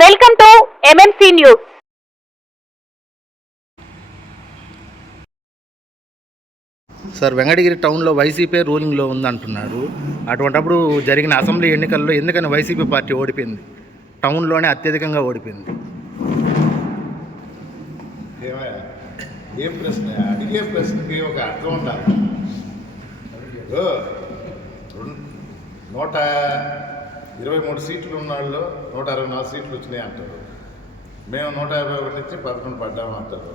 Welcome to MMC news. Sir, Venkatagiri టౌన్లో YCP రూలింగ్లో ఉందంటున్నారు. అటువంటప్పుడు జరిగిన అసెంబ్లీ ఎన్నికల్లో ఎందుకని వైసీపీ పార్టీ ఓడిపోయింది? టౌన్లోనే అత్యధికంగా ఓడిపోయింది. ఏం ప్రశ్న? అడిగే ప్రశ్నకి ఒక అర్థం ఉండాలి. 123 సీట్లు ఉన్న వాళ్ళు 164 సీట్లు వచ్చినాయి అంటారు. మేము 151 నుంచి 11 పడ్డాము అంటారు.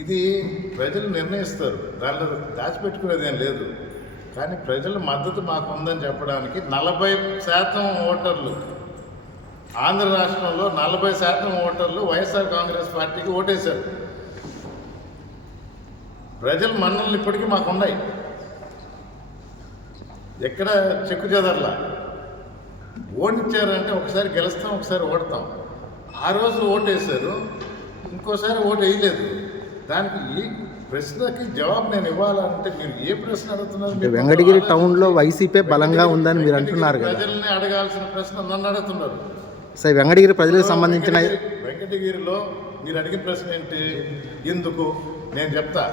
ఇది ప్రజలు నిర్ణయిస్తారు, దానిలో దాచిపెట్టుకునేది ఏం లేదు. కానీ ప్రజల మద్దతు మాకు ఉందని చెప్పడానికి 40% ఓటర్లు, ఆంధ్ర రాష్ట్రంలో 40% ఓటర్లు వైఎస్ఆర్ కాంగ్రెస్ పార్టీకి ఓటేశారు. ప్రజల మన్ననలు ఇప్పటికీ మాకు ఉన్నాయి, ఎక్కడ చెక్కు చెదర్లా. ఓడిచ్చారంటే ఒకసారి గెలుస్తాం, ఒకసారి ఓడతాం. ఆ రోజు ఓటేశారు, ఇంకోసారి ఓటు వేయలేదు. దానికి ఈ ప్రశ్నకి జవాబు నేను ఇవ్వాలంటే మీరు ఏ ప్రశ్న అడుగుతున్నారు? వెంకటగిరి టౌన్లో వైసీపీ బలంగా ఉందని మీరు అంటున్నారు కదా. ప్రజల్ని అడగాల్సిన ప్రశ్న నన్ను అడుగుతున్నారు. సార్, వెంకటగిరి ప్రజలకు సంబంధించిన వెంకటగిరిలో మీరు అడిగిన ప్రశ్న ఏంటి? ఎందుకు? నేను చెప్తా.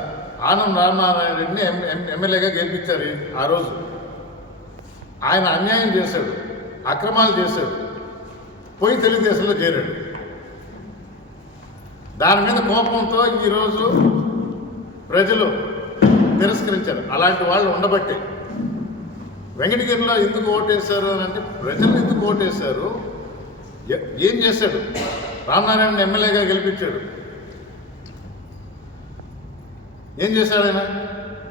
ఆనం రామనారాయణ రెడ్డిని ఎమ్మెల్యేగా గెలిపించారు. ఆ రోజు ఆయన అన్యాయం చేశాడు, అక్రమాలు చేశాడు, పోయి తెలుగుదేశంలో చేరాడు. దాని మీద కోపంతో ఈరోజు ప్రజలు తిరస్కరించారు. అలాంటి వాళ్ళు ఉండబట్టే వెంకటగిరిలో ఎందుకు ఓటేశారు అని అంటే, ప్రజలు ఎందుకు ఓటేశారు? ఏం చేశాడు? రామనారాయణ ఎమ్మెల్యేగా గెలిపించాడు. ఏం చేశాడు ఆయన?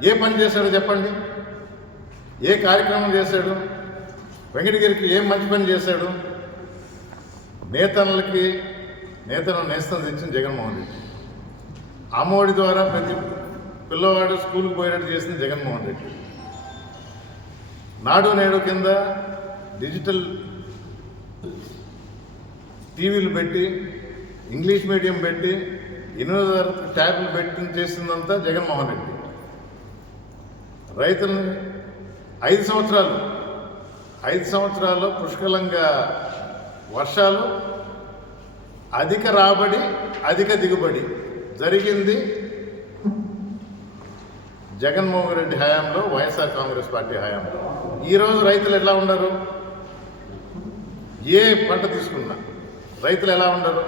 ఏ పని చేశాడో చెప్పండి. ఏ కార్యక్రమం చేశాడు? వెంకటగిరికి ఏం మంచి పని చేశాడు? నేతను నేస్తం తెచ్చిన జగన్మోహన్ రెడ్డి. అమ్మఒడి ద్వారా ప్రతి పిల్లవాడు స్కూల్కి పోయేటట్టు చేసిన జగన్మోహన్ రెడ్డి. నాడు నేడు కింద డిజిటల్ టీవీలు పెట్టి, ఇంగ్లీష్ మీడియం పెట్టి, 8వ తరగతి ట్యాబ్లు పెట్టి చేసిందంతా జగన్మోహన్ రెడ్డి. రైతులను 5 సంవత్సరాల్లో పుష్కలంగా వర్షాలు, అధిక రాబడి, అధిక దిగుబడి జరిగింది జగన్మోహన్ రెడ్డి హయాంలో, వైఎస్ఆర్ కాంగ్రెస్ పార్టీ హయాంలో. ఈరోజు రైతులు ఎలా ఉన్నారు? ఏ పంట తీసుకున్నా రైతులు ఎలా ఉండరు?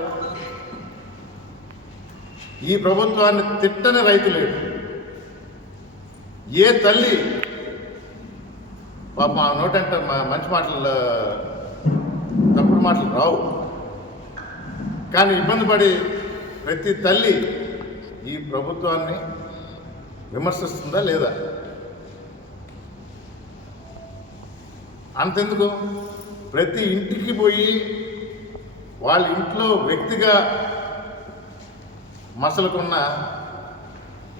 ఈ ప్రభుత్వాన్ని తిట్టని రైతు లేడు. ఏ తల్లి పాప మా నోటంట మంచి మాటలు, తప్పుడు మాటలు రావు, కానీ ఇబ్బంది పడి ప్రతి తల్లి ఈ ప్రభుత్వాన్ని విమర్శిస్తుందా లేదా? అంతెందుకు, ప్రతి ఇంటికి పోయి వాళ్ళ ఇంట్లో వ్యక్తిగా మసలుకున్న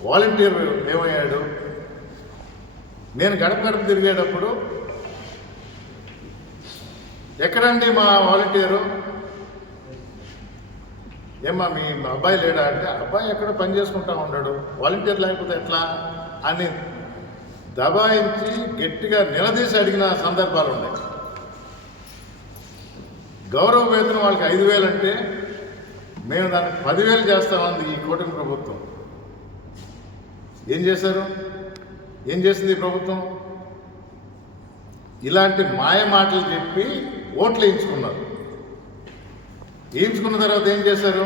వాలంటీర్ ఏమయ్యాడు? నేను గడప తిరిగేటప్పుడు, ఎక్కడండి మా వాలంటీరు? ఏమ్మా మీ అబ్బాయి లేడా అంటే, అబ్బాయి ఎక్కడ పని చేసుకుంటా ఉన్నాడు, వాలంటీర్ లేకపోతే ఎట్లా అని దబాయించి గట్టిగా నిలదీసి అడిగిన సందర్భాలు ఉన్నాయి. గౌరవ వేతనం వాళ్ళకి 5,000 అంటే మేము దానికి 10,000 చేస్తామంది ఈ కూటమి ప్రభుత్వం. ఏం చేశారు? ఏం చేసింది ఈ ప్రభుత్వం? ఇలాంటి మాయ మాటలు చెప్పి ఓట్లు వేయించుకున్నారు. వేయించుకున్న తర్వాత ఏం చేశారు?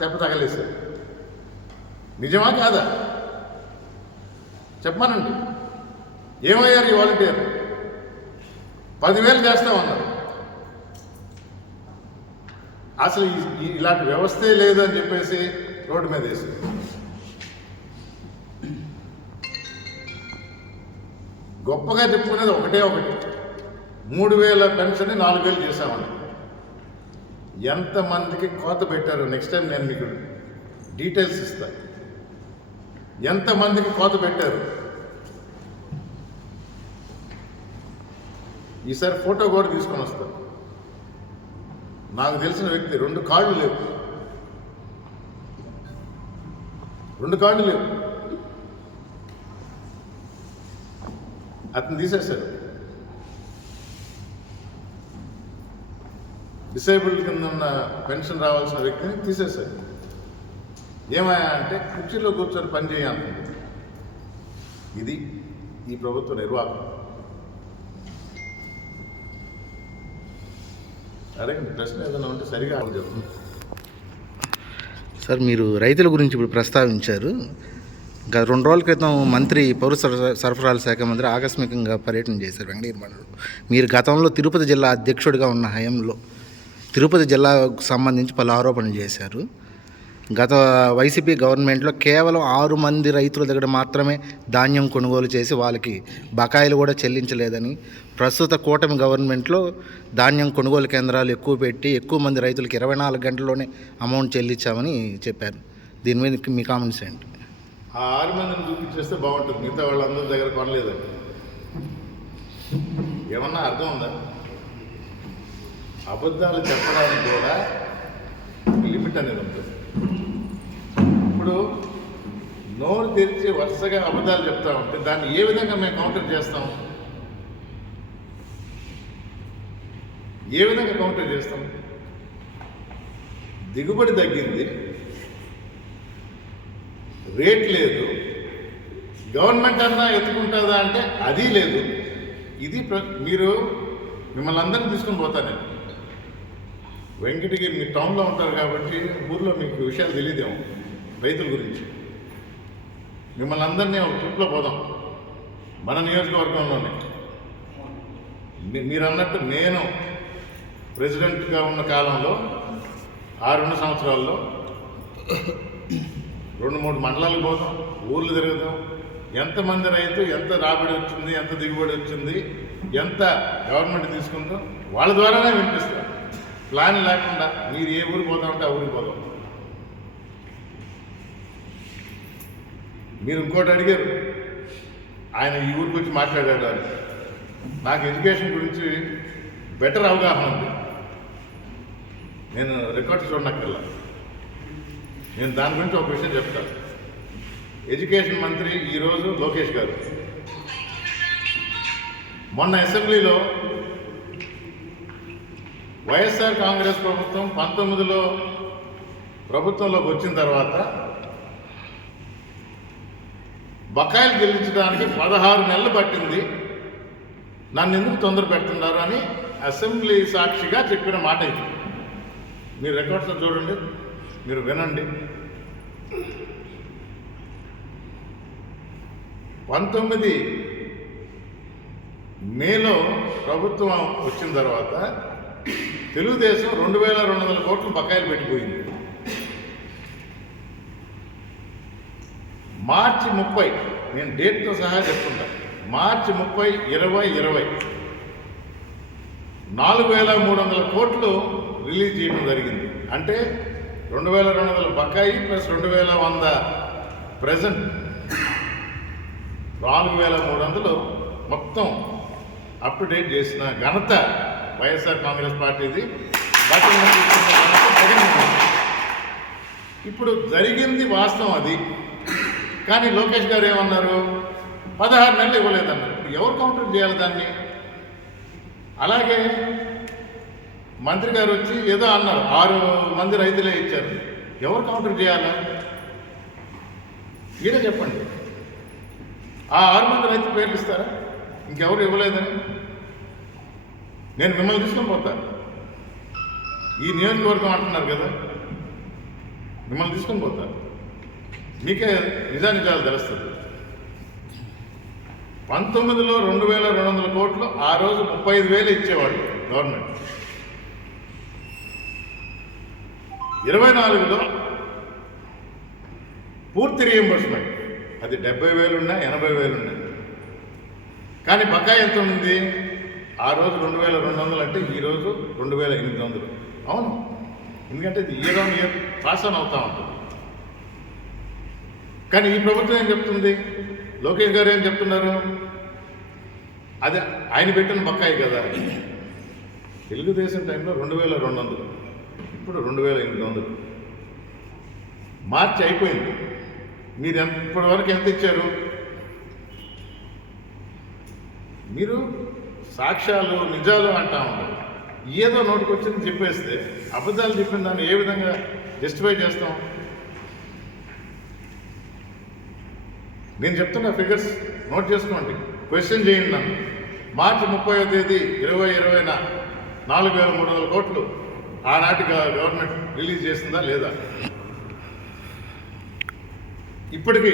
తెప్ప తగలేశారు. నిజమా కాదా చెప్పమానండి. ఏమయ్యారు ఈ వాలంటీర్? 10,000 చేస్తామన్నారు. అసలు ఇలాంటి వ్యవస్థే లేదు అని చెప్పేసి రోడ్డు మీద వేసి, గొప్పగా చెప్పుకునేది ఒకటి 3,000 పెన్షన్ 4,000 చేశామని. ఎంతమందికి కోత పెట్టారు? నెక్స్ట్ టైం నేను మీకు డీటెయిల్స్ ఇస్తాను. ఎంతమందికి కోత పెట్టారు? ఈసారి ఫోటో కూడా తీసుకొని వస్తాను. నాకు తెలిసిన వ్యక్తి 2 కాళ్ళు లేవు, 2 కాళ్ళు లేవు, అతను తీసేశారు. డిసేబుల్డ్ కింద ఉన్న పెన్షన్ రావాల్సిన వ్యక్తిని తీసేశారు. ఏమయ్యా అంటే కుర్చీలో కూర్చొని పని చేయాలనుకుంటుంది. ఇది ఈ ప్రభుత్వ నిర్వాహకం. అడగండి, ప్రశ్న ఏదైనా ఉంటే సరిగా చెప్తుంది. సార్, మీరు రైతుల గురించి ఇప్పుడు ప్రస్తావించారు. గత 2 రోజుల క్రితం మంత్రి పౌర సరఫరాల శాఖ మంత్రి ఆకస్మికంగా పర్యటన చేశారు వెంకటగిరి మండలంలో. మీరు గతంలో తిరుపతి జిల్లా అధ్యక్షుడిగా ఉన్న హయాంలో తిరుపతి జిల్లాకు సంబంధించి పలు ఆరోపణలు చేశారు. గత వైసీపీ గవర్నమెంట్లో కేవలం 6 మంది రైతుల దగ్గర మాత్రమే ధాన్యం కొనుగోలు చేసి వాళ్ళకి బకాయిలు కూడా చెల్లించలేదని, ప్రస్తుత కూటమి గవర్నమెంట్లో ధాన్యం కొనుగోలు కేంద్రాలు ఎక్కువ పెట్టి ఎక్కువ మంది రైతులకు 24 గంటల్లోనే అమౌంట్ చెల్లించామని చెప్పారు. దీని మీద మీ కామెంట్స్ ఏంటి? ఆ 6 మందిని చూపించేస్తే బాగుంటుంది. మిగతా వాళ్ళందరి దగ్గర కొనలేదండి. ఏమన్నా అర్థం ఉందా? అబద్ధాలు చెప్పడానికి కూడా లిమిట్ అనేది ఉంటుంది. ఇప్పుడు నోరు తెరిచి వరుసగా అబద్ధాలు చెప్తా ఉంటే దాన్ని ఏ విధంగా మేము కౌంటర్ చేస్తాం? ఏ విధంగా కౌంటర్ చేస్తాం? దిగుబడి తగ్గింది, రేట్ లేదు, గవర్నమెంట్ అన్నా ఎత్తుకుంటుందా అంటే అది లేదు. ఇది మీరు మిమ్మల్ని అందరినీ తీసుకొని పోతాను నేను. వెంకటగిరి మీ టౌన్లో ఉంటారు కాబట్టి ఊర్లో మీకు విషయాలు తెలియదేమో రైతుల గురించి. మిమ్మల్ని అందరినీ ఒక ట్రిప్లో పోదాం మన నియోజకవర్గంలోనే. మీరు అన్నట్టు నేను ప్రెసిడెంట్గా ఉన్న కాలంలో ఆ 2 సంవత్సరాల్లో 2-3 మండలాలకు పోదాం, ఊర్లు తిరుగుదాం. ఎంతమంది రైతు ఎంత రాబడి వచ్చింది, ఎంత దిగుబడి వచ్చింది, ఎంత గవర్నమెంట్ తీసుకుందో వాళ్ళ ద్వారానే వినిపిస్తారు. ప్లాన్ లేకుండా మీరు ఏ ఊరికి పోతామంటే ఆ ఊరికి పోదాం. మీరు ఇంకోటి అడిగారు, ఆయన ఈ ఊరికి వచ్చి మాట్లాడాడు అని. నాకు ఎడ్యుకేషన్ గురించి బెటర్ అవగాహన ఉంది. నేను రికార్డ్స్ చూడనక్కర్లా. నేను దాని గురించి ఒక విషయం చెప్తాను. ఎడ్యుకేషన్ మంత్రి ఈరోజు లోకేష్ గారు మొన్న అసెంబ్లీలో వైఎస్ఆర్ కాంగ్రెస్ ప్రభుత్వం 19లో ప్రభుత్వంలోకి వచ్చిన తర్వాత బకాయిలు చెల్లించడానికి 16 నెలలు పట్టింది, నన్ను ఎందుకు తొందర పెడుతున్నారు అని అసెంబ్లీ సాక్షిగా చెప్పిన మాట ఇది. మీరు రికార్డ్స్లో చూడండి, మీరు వినండి. 19 మేలో ప్రభుత్వం వచ్చిన తర్వాత తెలుగుదేశం 2200 కోట్లు బకాయిలు పెట్టిపోయింది. మార్చి 30, నేను డేట్తో సహా చెప్తుంటా, మార్చి 30, 2020 4300 కోట్లు రిలీజ్ చేయడం జరిగింది. అంటే 2200 బకాయి ప్లస్ 2100 ప్రజెంట్ 4300 మొత్తం అప్ టు డేట్ చేసిన ఘనత వైఎస్ఆర్ కాంగ్రెస్ పార్టీది. ఇప్పుడు జరిగింది వాస్తవం అది. కానీ లోకేష్ గారు ఏమన్నారు? 16 నెలలు ఇవ్వలేదన్నారు. ఎవరు కౌంటర్ చేయాలి దాన్ని? అలాగే మంత్రి గారు వచ్చి ఏదో అన్నారు, 6 మంది రైతులే ఇచ్చారు. ఎవరు కౌంటర్ చేయాలా? మీరే చెప్పండి. ఆ 6 మంది రైతు పేర్లు ఇస్తారా? ఇంకెవరు ఇవ్వలేదని? నేను మిమ్మల్ని తీసుకొని పోతాను. ఈ నియోజకవర్గం అంటున్నారు కదా, మిమ్మల్ని తీసుకొని పోతాను. మీకే నిజానిజాలు తెలుస్తుంది. 19లో 2200 కోట్లు, ఆ రోజు 35,000 ఇచ్చేవాడు గవర్నమెంట్. 24లో పూర్తి రీఎంబర్స్మెంట్, అది 70,000 ఉన్నా 80,000 ఉన్నాయి. కానీ బకాయి ఎంత ఉంది? ఆ రోజు 2200 అంటే ఈరోజు 2800. అవును, ఎందుకంటే ఇది year on year pass on అవుతా ఉంటుంది. కానీ ఈ ప్రభుత్వం ఏం చెప్తుంది? లోకేష్ గారు ఏం చెప్తున్నారు? అదే ఆయన పెట్టిన బకాయి కదా. తెలుగుదేశం టైంలో 2200, ఇప్పుడు 2800. మార్చి అయిపోయింది. మీరు ఇప్పటి వరకు ఎంత ఇచ్చారు? మీరు సాక్ష్యాలు నిజాలు అంటా ఉంటారు. ఏదో నోటికి వచ్చింది చెప్పేస్తే అబద్ధాలు చెప్పిన దాన్ని ఏ విధంగా జస్టిఫై చేస్తాం? నేను చెప్తున్న ఫిగర్స్ నోట్ చేసుకోండి, క్వశ్చన్ చేయండి నన్ను. మార్చి 30వ తేదీ 2020న 4,300 కోట్లు ఆనాటి గవర్నమెంట్ రిలీజ్ చేసిందా లేదా? ఇప్పటికీ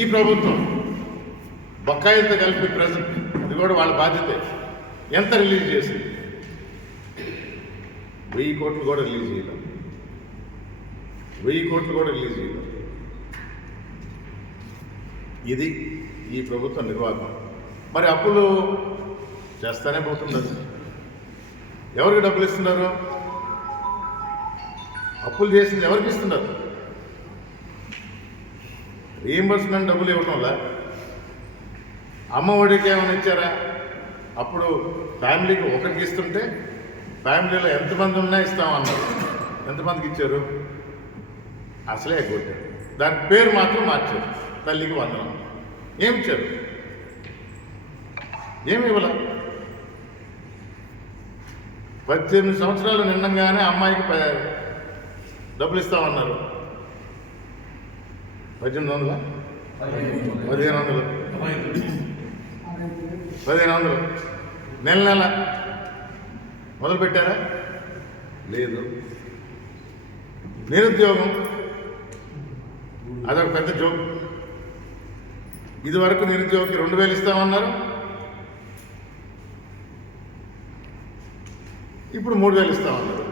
ఈ ప్రభుత్వం బకాయిలతో కలిపి ప్రజెంట్ అది కూడా వాళ్ళ బాధ్యతే ఎంత రిలీజ్ చేసింది? 1000 కోట్లు కూడా రిలీజ్ చేయడం, 1000 కోట్లు కూడా రిలీజ్ చేయడం. ఇది ఈ ప్రభుత్వ నిర్వాహకం. మరి అప్పులు చేస్తానే పోతున్నారు. ఎవరికి డబ్బులు ఇస్తున్నారు? అప్పులు చేసింది ఎవరికి ఇస్తున్నారు? రీఎంబర్స్మెంట్ డబ్బులు ఇవ్వటంలా అమ్మ ఒడికి ఏమైనా ఇచ్చారా? అప్పుడు ఫ్యామిలీకి ఒకరికి ఇస్తుంటే ఫ్యామిలీలో ఎంతమంది ఉన్నా ఇస్తామన్నారు. ఎంతమందికి ఇచ్చారు? అసలే ఎగ్గొట్టారు. దాని పేరు మాత్రం మార్చారు, తల్లికి వందనం. ఏమి ఇచ్చారు? ఏమి ఇవ్వాల? 18 సంవత్సరాలు నిండంగానే అమ్మాయికి డబ్బులు ఇస్తామన్నారు. 1800 1500 1500 నెల నెల మొదలుపెట్టారా? లేదు. నిరుద్యోగం అదొక పెద్ద జోక్. ఇదివరకు నిరుద్యోగికి 2000 ఇస్తామన్నారు, ఇప్పుడు 3000 ఇస్తామన్నారు.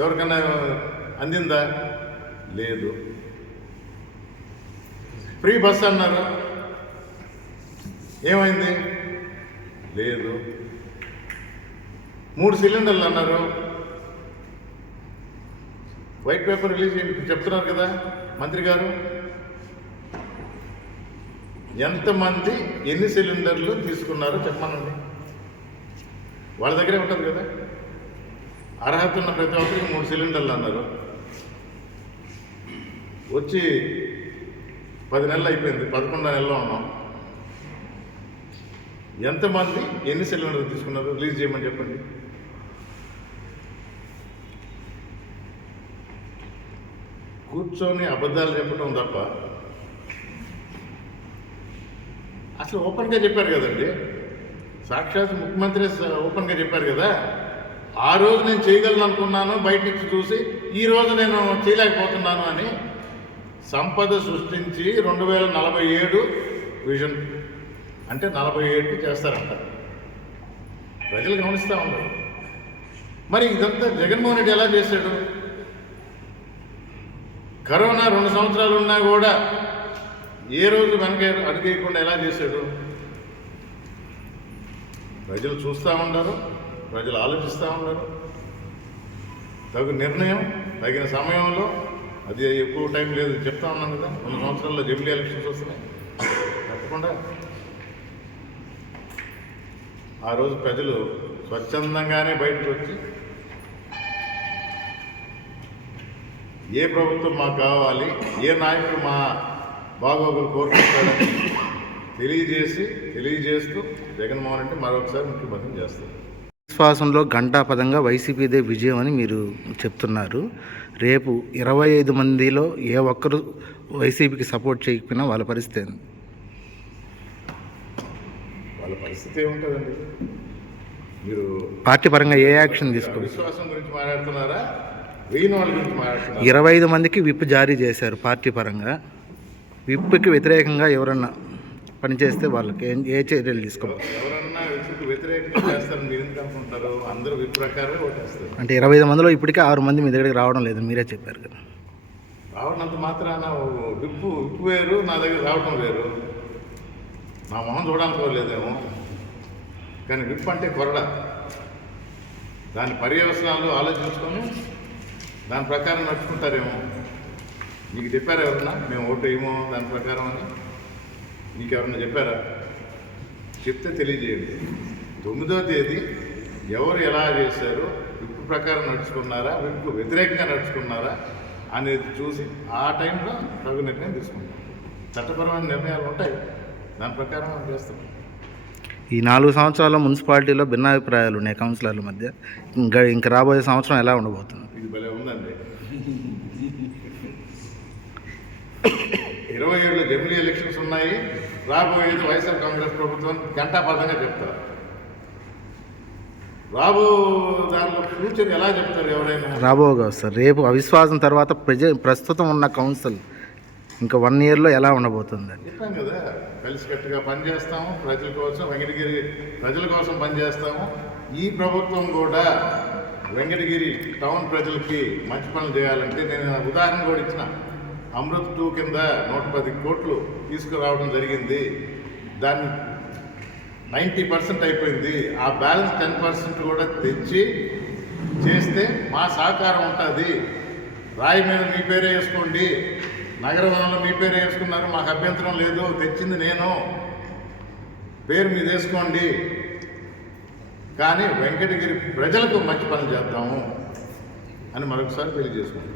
ఎవరికన్నా అందిందా? లేదు. ఫ్రీ బస్ అన్నారు, ఏమైంది? లేదు. 3 సిలిండర్లు అన్నారు, వైట్ పేపర్ రిలీజ్ చెప్తున్నారు కదా మంత్రి గారు. ఎంతమంది ఎన్ని సిలిండర్లు తీసుకున్నారో చెప్పమనండి. వాళ్ళ దగ్గరే ఉంటుంది కదా. అర్హత ఉన్న ప్రతి ఒక్కరికి 3 సిలిండర్లు అన్నారు. వచ్చి 10 నెలలు అయిపోయింది, 11వ నెలలో ఉన్నాం. ఎంతమంది ఎన్ని సిలిండర్లు తీసుకున్నారు? రిలీజ్ చేయమని చెప్పండి. కూర్చొని అబద్ధాలు చెప్పడం తప్ప అసలు ఓపెన్గా చెప్పారు కదండి. సాక్షాత్ ముఖ్యమంత్రి ఓపెన్గా చెప్పారు కదా. ఆ రోజు నేను చేయగలను అనుకున్నాను, బయట నుంచి చూసి ఈ రోజు నేను చేయలేకపోతున్నాను అని. సంపద సృష్టించి 2047 విజన్ అంటే 47కి చేస్తారంట. ప్రజలు గమనిస్తూ ఉన్నారు. మరి ఇదంతా జగన్మోహన్ రెడ్డి ఎలా చేశాడు? కరోనా 2 సంవత్సరాలు ఉన్నా కూడా ఏ రోజు వెనక అడుగేయకుండా ఎలా చేశాడు? ప్రజలు చూస్తూ ఉన్నారు, ప్రజలు ఆలోచిస్తూ ఉన్నారు. తగు నిర్ణయం తగిన సమయంలో, అది ఎక్కువ టైం లేదు చెప్తా ఉన్నాను కదా. 2 సంవత్సరాల్లో జమిలీ ఎలక్షన్స్ వస్తున్నాయి. తప్పకుండా ఆ రోజు ప్రజలు స్వచ్ఛందంగానే బయటకు వచ్చి ఏ ప్రభుత్వం మాకు కావాలి, ఏ నాయకుడు మా బాగోగులు కోరుకుంటాడని తెలియజేస్తూ జగన్మోహన్ రెడ్డి మరొకసారి ముఖ్యమంత్రి చేస్తారు. విశ్వాసంలో ఘంటాపదంగా వైసీపీదే విజయం అని మీరు చెప్తున్నారు. రేపు 25 మందిలో ఏ ఒక్కరు వైసీపీకి సపోర్ట్ చేయకపోయినా వాళ్ళ పరిస్థితి ఏంది? వాళ్ళ పరిస్థితి ఏముంటుందండి? మీరు పార్టీ పరంగా ఏ యాక్షన్ తీసుకోవాలి? విశ్వాసం గురించి మాట్లాడుతున్నారా? వెయ్యిన వాళ్ళ గురించి మాట్లాడుతున్నారా? 25 మందికి విప్ జారీ చేశారు పార్టీ పరంగా. విప్కి వ్యతిరేకంగా ఎవరన్నా పనిచేస్తే వాళ్ళకి ఏ చర్యలు తీసుకోవాలి? ఎవరన్నా విప్కి వ్యతిరేకంగా చేస్తారని మీరు ఎందుకు అనుకుంటారు? అందరూ విప్ ప్రకారమే ఓటేస్తారు. అంటే 25 మందిలో ఇప్పటికే 6 మంది మీ దగ్గరికి రావడం లేదు, మీరే చెప్పారు కదా. రావడంత మాత్రాన విప్పు వేరు, నా దగ్గర రావడం వేరు. నా మొహం చూడాలనుకోలేదేమో, కానీ విప్ అంటే కొరడ. దాని పర్యవసనాలు ఆలోచించుకొని దాని ప్రకారం నడుచుకుంటారేమో. మీకు చెప్పారా ఎవరన్నా మేము ఓటు ఏమో దాని ప్రకారం అని? మీకు ఎవరన్నా చెప్పారా? చెప్తే తెలియజేయండి. 9వ తేదీ ఎవరు ఎలా చేశారు, విప్పు ప్రకారం నడుచుకున్నారా, విప్పు వ్యతిరేకంగా నడుచుకున్నారా అనేది చూసి ఆ టైంలో తగు నిర్ణయం తీసుకుంటాం. చట్టపరమైన నిర్ణయాలు ఉంటాయి, దాని ప్రకారం మనం చేస్తాం. ఈ 4 సంవత్సరాల మున్సిపాలిటీలో భిన్నాభిప్రాయాలు ఉన్నాయి కౌన్సిలర్ల మధ్య. ఇంకా రాబోయే సంవత్సరం ఎలా ఉండబోతుంది? ఇది భలే ఉందండి. 27 జమిలీ ఎలక్షన్స్ ఉన్నాయి. రాబోయేది వైఎస్ఆర్ కాంగ్రెస్ ప్రభుత్వం ఘంటాపథంగా చెప్తారు. రాబో దానిలో ఫ్యూచర్ ఎలా చెప్తారు ఎవరైనా? రాబోగా సార్, రేపు అవిశ్వాసం తర్వాత ప్రస్తుతం ఉన్న కౌన్సిల్ ఇంకా 1 ఇయర్లో ఎలా ఉండబోతుంది? చెప్పాం కదా, కలిసికట్టుగా పనిచేస్తాము. ప్రజల కోసం, వెంకటగిరి ప్రజల కోసం పనిచేస్తాము. ఈ ప్రభుత్వం కూడా వెంకటగిరి టౌన్ ప్రజలకి మంచి పనులు చేయాలంటే, నేను ఉదాహరణ కూడా ఇచ్చిన, అమృత్ 2 కింద 110 కోట్లు తీసుకురావడం జరిగింది. దాన్ని 90% అయిపోయింది. ఆ బ్యాలెన్స్ 10% కూడా తెచ్చి చేస్తే మా సహకారం ఉంటుంది. రాయి మీద మీ పేరే వేసుకోండి, నగరంలో మీ పేరే వేసుకున్నారు, మాకు అభ్యంతరం లేదు, తెచ్చింది నేను, పేరు మీద వేసుకోండి, కానీ వెంకటగిరి ప్రజలకు మంచి పని చేద్దాము అని మరొకసారి తెలియజేసుకుంటాం.